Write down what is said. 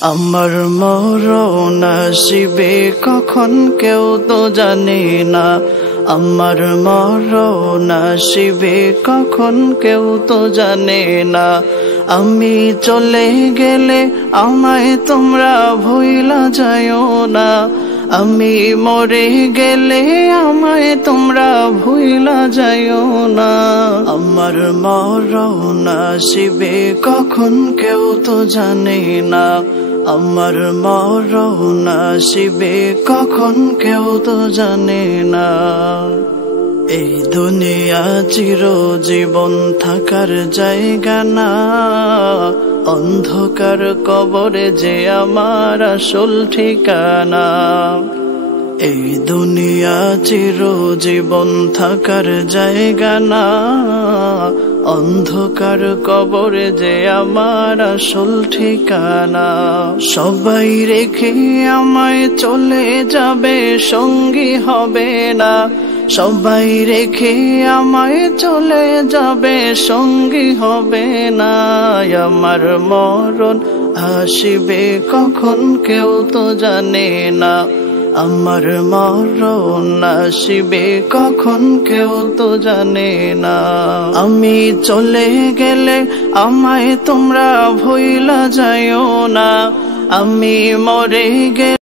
আমার মরণ আসিবে কখন কেউ তো জানে না। আমার মরণ আসিবে কখন কেউ তো জানে না। আমি চলে গেলে আমায় তোমরা ভুইলা যাইও না। আমি মরে গেলে আমায় তোমরা ভুইলা যাইও না। আমার মরণ আসিবে কখন কেউ তো জানে না। আমার মরণ আসিবে কখন কেউ তো জানে না। এই দুনিয়া চিরজীবন থাকার জায়গা না। অন্ধকার কবরে যে আমার আসল ঠিকানা। এই দুনিয়া চিরজীবন থাকার জায়গা না। অন্ধকার কবরে যে আমার আসল ঠিকানা। সবাই রেখে আমায় চলে যাবে, সঙ্গী হবে না। সবাই রেখে আমায় চলে যাবে, সঙ্গী হবে না। আমার মরণ আসিবে কখন কেউ তো জানে না। আমার মরণ আসিবে কখন কেউ তো জানে না। আমি চলে গেলে আমায় তোমরা ভুইলা যাইও না। আমি মরে গেলে